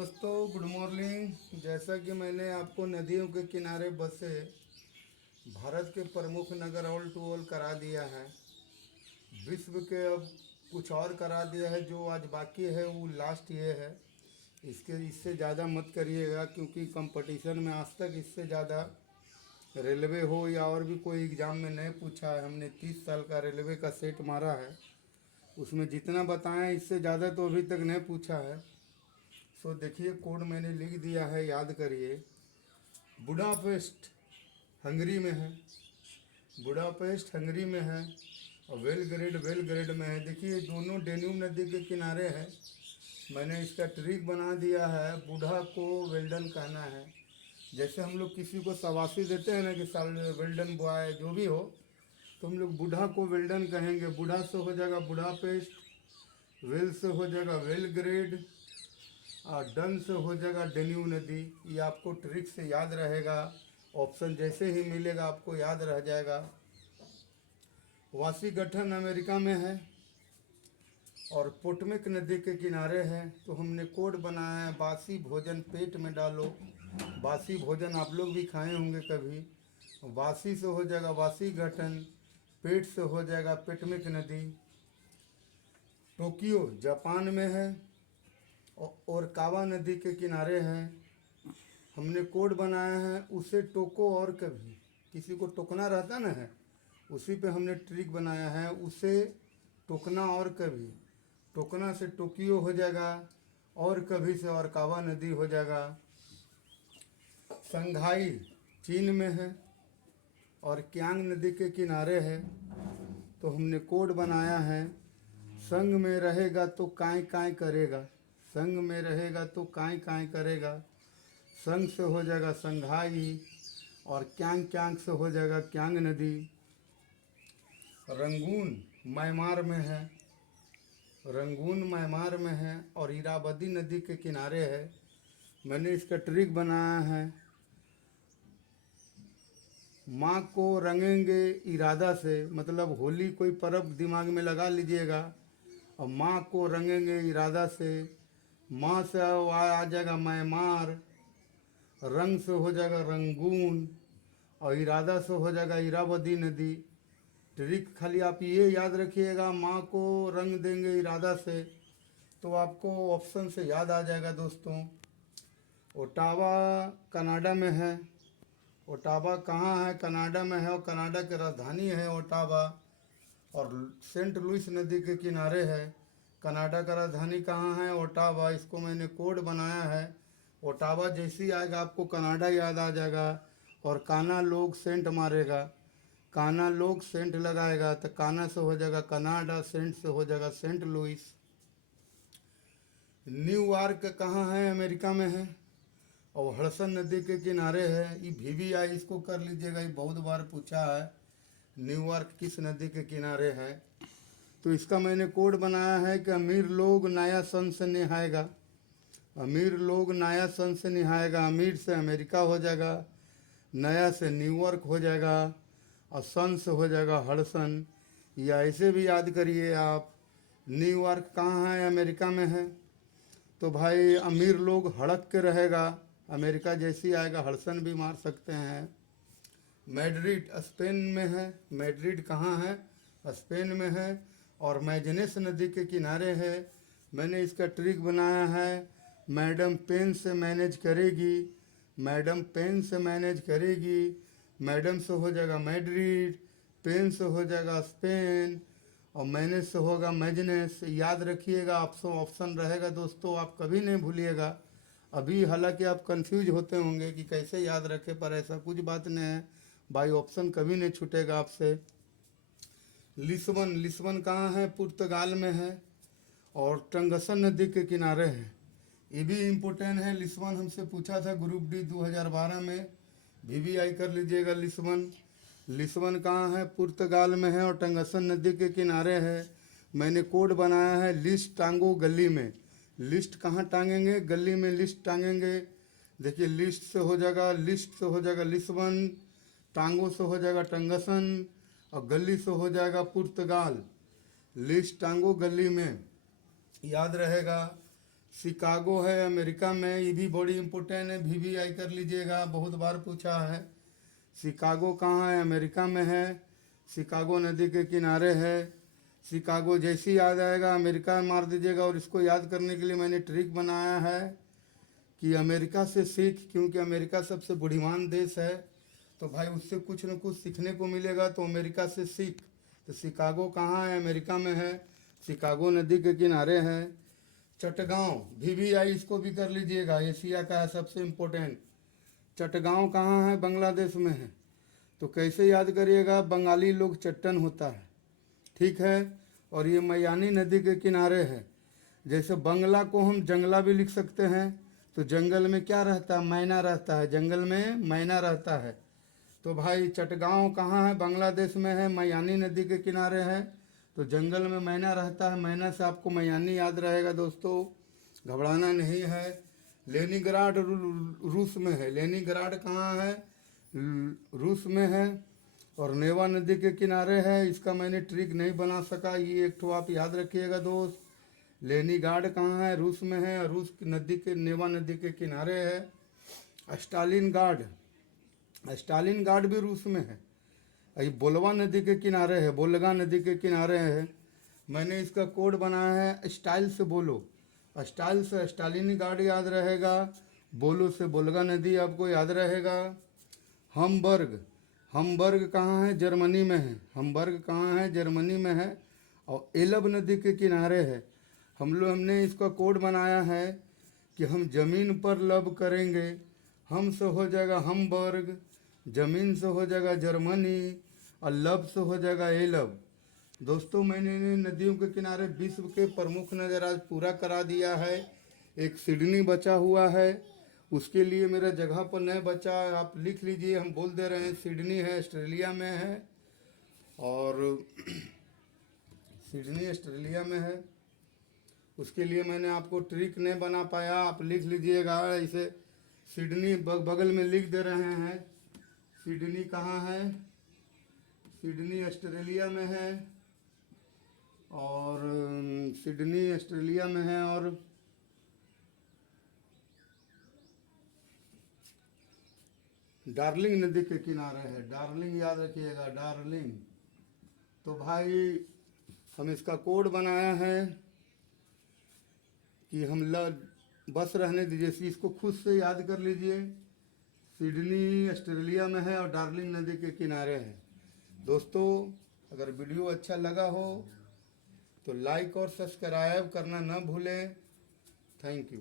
दोस्तों, good morning. जैसा कि मैंने आपको नदियों के किनारे बसे भारत के प्रमुख नगर ऑल टू ऑल करा दिया है। विश्व के अब कुछ और करा दिया है। जो आज बाकी है वो लास्ट ये है। इससे ज़्यादा मत करिएगा, क्योंकि कंपटीशन में आज तक इससे ज़्यादा रेलवे हो या और भी कोई एग्ज़ाम में नहीं पूछा है। हमने 30 साल का रेलवे का सेट मारा है, उसमें जितना बताएं इससे ज़्यादा तो अभी तक नहीं पूछा है। सो देखिए, कोड मैंने लिख दिया है, याद करिए। बुडापेस्ट हंगरी में है, बुडापेस्ट हंगरी में है, और वेलग्रेड में है। देखिए, दोनों डेन्यूब नदी के किनारे है। मैंने इसका ट्रिक बना दिया है। बूढ़ा को वेल्डन कहना है। जैसे हम लोग किसी को शाबाशी देते हैं ना कि साल वेल्डन बॉय जो भी हो, तो हम लोग बूढ़ा को वेल्डन कहेंगे। बूढ़ा से हो जाएगा बुडापेस्ट, वेल से हो जाएगा वेलग्रेड, और डन से हो जाएगा डेन्यूब नदी। ये आपको ट्रिक से याद रहेगा। ऑप्शन जैसे ही मिलेगा आपको याद रह जाएगा। वाशिंगटन अमेरिका में है और पोटमेक नदी के किनारे है। तो हमने कोड बनाया है, बासी भोजन पेट में डालो। बासी भोजन आप लोग भी खाए होंगे कभी। बासी से हो जाएगा वाशिंगटन, पेट से हो जाएगा पोटमेक नदी। टोक्यो जापान में है और कावा नदी के किनारे है। हमने कोड बनाया है, उसे टोको और कभी। किसी को टोकना रहता ना है, उसी पे हमने ट्रिक बनाया है, उसे टोकना और कभी। टोकना से टोक्यो हो जाएगा, और कभी से और कावा नदी हो जाएगा। संघाई चीन में है और क्यांग नदी के किनारे है। तो हमने कोड बनाया है, संग में रहेगा तो काई काई करेगा। संग में रहेगा तो काई काई करेगा। संग से हो जाएगा संघाई, और क्यांग क्यांग से हो जाएगा क्यांग नदी। रंगून म्यांमार में है, रंगून म्यांमार में है और इरावदी नदी के किनारे है। मैंने इसका ट्रिक बनाया है, माँ को रंगेंगे इरादा से। मतलब होली कोई पर्व दिमाग में लगा लीजिएगा, और माँ को रंगेंगे इरादा से। माँ से आ जाएगा म्यांमार, रंग से हो जाएगा रंगून, और इरादा से हो जाएगा इरावदी नदी। ट्रिक खाली आप ये याद रखिएगा, माँ को रंग देंगे इरादा से, तो आपको ऑप्शन से याद आ जाएगा दोस्तों। ओटावा कनाडा में है। ओटावा कहाँ है? कनाडा में है, और कनाडा की राजधानी है ओटावा, और सेंट लुइस नदी के किनारे है। कनाडा का राजधानी कहाँ है? ओटावा। इसको मैंने कोड बनाया है। ओटावा जैसी आएगा आपको कनाडा याद आ जाएगा। और काना लोग सेंट मारेगा, काना लोग सेंट लगाएगा, तो काना से हो जाएगा कनाडा, सेंट से हो जाएगा सेंट लुइस। न्यूयॉर्क कहाँ है? अमेरिका में है, और हडसन नदी के किनारे है। ये VVI इसको कर लीजिएगा, ये बहुत बार पूछा है। न्यूयॉर्क किस नदी के किनारे है? तो इसका मैंने कोड बनाया है कि अमीर लोग नया सन से नहाएगा। अमीर लोग नया सन से नहाएगा। अमीर से अमेरिका हो जाएगा, नया से न्यूयॉर्क हो जाएगा, और सन से हो जाएगा हडसन। या ऐसे भी याद करिए आप, न्यूयॉर्क कहाँ है? अमेरिका में है। तो भाई अमीर लोग हड़क के रहेगा, अमेरिका जैसी आएगा हडसन भी मार सकते हैं। मैड्रिड स्पेन में है। मैड्रिड कहाँ है? स्पेन में है, और मैजनेस नदी के किनारे है। मैंने इसका ट्रिक बनाया है, मैडम पेन से मैनेज करेगी। मैडम पेन से मैनेज करेगी। मैडम से हो जाएगा मैड्रिड, पेन से हो जाएगा स्पेन, और मैनेज से होगा मैजनेस। याद रखिएगा, ऑप्शन रहेगा दोस्तों, आप कभी नहीं भूलिएगा। अभी हालांकि आप कंफ्यूज होते होंगे कि कैसे याद रखें, पर ऐसा कुछ बात नहीं है भाई, ऑप्शन कभी नहीं छूटेगा आपसे। लिस्बन, लिस्बन कहाँ है? पुर्तगाल में है, और टंगसन नदी के किनारे है। ये भी इम्पोर्टेंट है। लिस्बन हमसे पूछा था ग्रुप डी 2012 में, VVI कर लीजिएगा। लिस्बन, लिस्बन कहाँ है? पुर्तगाल में है, और टंगसन नदी के किनारे है। मैंने कोड बनाया है, लिस्ट टांगो गली में। लिस्ट कहाँ टांगेंगे? गली में लिस्ट टांगेंगे। देखिए, लिस्ट से हो जाएगा, लिस्ट से हो जाएगा लिस्बन, टांगो से हो जाएगा टंगसन, और गली से हो जाएगा पुर्तगाल। लिस्ट टांगो गली में, याद रहेगा। शिकागो है अमेरिका में, ये भी बड़ी इम्पोर्टेंट है, VVI कर लीजिएगा, बहुत बार पूछा है। शिकागो कहाँ है? अमेरिका में है, शिकागो नदी के किनारे है। शिकागो जैसे ही याद आएगा अमेरिका मार दीजिएगा। और इसको याद करने के लिए मैंने ट्रिक बनाया है कि अमेरिका से सीख, क्योंकि अमेरिका सबसे बुद्धिमान देश है, तो भाई उससे कुछ न कुछ सीखने को मिलेगा, तो अमेरिका से सीख। तो शिकागो कहाँ है? अमेरिका में है, शिकागो नदी के किनारे है। चटगांव, VVI इसको भी कर लीजिएगा, एशिया का है, सबसे इम्पोर्टेंट। चटगांव कहाँ है? बांग्लादेश में है। तो कैसे याद करिएगा? बंगाली लोग चट्टन होता है, ठीक है। और ये मयानी नदी के किनारे है। जैसे बंगला को हम जंगला भी लिख सकते हैं, तो जंगल में क्या रहता है? मैना रहता है, जंगल में मैना रहता है। तो भाई चटगांव कहाँ है? बांग्लादेश में है, मयानी नदी के किनारे है, तो जंगल में मैना रहता है। मैना से आपको मयानी याद रहेगा दोस्तों, घबराना नहीं है। लेनिनग्राड रूस में है। लेनिनग्राड कहाँ है? रूस में है, और नेवा नदी के किनारे है। इसका मैंने ट्रिक नहीं बना सका, ये एक ठो आप याद रखिएगा दोस्त। लेनिनग्राड कहाँ है? रूस में है, और रूस नदी के नेवा नदी के किनारे है। स्टालिनग्राड, स्टालिनग्राड भी रूस में है, ये बोलवा नदी के किनारे है, बोलगा नदी के किनारे है। मैंने इसका कोड बनाया है, स्टाइल से बोलो। स्टाइल से स्टालिनग्राड याद रहेगा, बोलो से बोलगा नदी आपको याद रहेगा। हमबर्ग, हमबर्ग कहाँ है? जर्मनी में है। हमबर्ग कहाँ है? जर्मनी में है, और एलब नदी के किनारे है। हमने इसका कोड बनाया है कि हम जमीन पर लब करेंगे, हम से हो जाएगा हमबर्ग, जमीन से हो जाएगा जर्मनी, और लब से हो जाएगा एलब। दोस्तों मैंने नदियों के किनारे विश्व के प्रमुख नगर आज पूरा करा दिया है। एक सिडनी बचा हुआ है, उसके लिए मेरा जगह पर नहीं बचा, आप लिख लीजिए, हम बोल दे रहे हैं। सिडनी है, ऑस्ट्रेलिया में है, और सिडनी ऑस्ट्रेलिया में है। उसके लिए मैंने आपको ट्रिक नहीं बना पाया, आप लिख लीजिएगा ऐसे। सिडनी बगल में लिख दे रहे हैं। सिडनी कहाँ है? सिडनी ऑस्ट्रेलिया में है, और सिडनी ऑस्ट्रेलिया में है, और डार्लिंग नदी के किनारे है। डार्लिंग याद रखिएगा, डार्लिंग। तो भाई हम इसका कोड बनाया है कि बस रहने दीजिए, इसको खुद से याद कर लीजिए। सिडनी ऑस्ट्रेलिया में है, और डार्लिंग नदी के किनारे है। दोस्तों अगर वीडियो अच्छा लगा हो तो लाइक और सब्सक्राइब करना ना भूलें। Thank you.